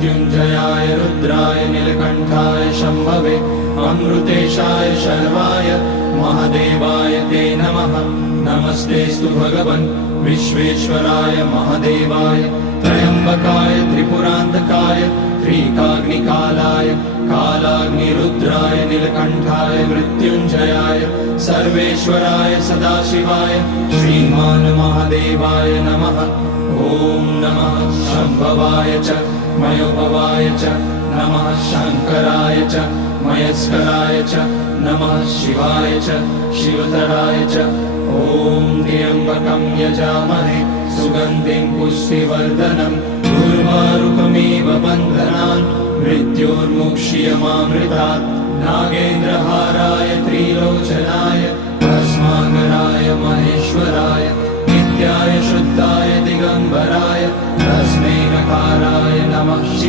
मृत्युञ्जयाय रुद्राय नीलकण्ठाय शम्भवे अमृतेशाय शर्वाय महादेवाय ते नमः। नमस्तेऽस्तु भगवन् विश्वेश्वराय महादेवाय त्र्यम्बकाय त्रिपुरान्तकाय त्रिकाग्निकालाय कालाग्निरुद्राय नीलकण्ठाय मृत्युञ्जयाय सर्वेश्वराय सदाशिवाय श्रीमान् महादेवाय नमः। ॐ नमः शम्भवाय च मयोभवाय च नमः शङ्कराय च मयस्कराय च नमः शिवाय च शिवतराय च। ॐ त्र्यम्बकं यजामहे सुगन्धिं पुष्टिवर्धनम् उर्वारुकमिव बन्धनान् मृत्योर्मुक्ष्यमामृतात्। नागेन्द्रहाराय त्रिलोचनाय भस्माकराय महेश्वराय नित्याय शुद्धाय दिगम्बराय तस्मै नकाराय नमः।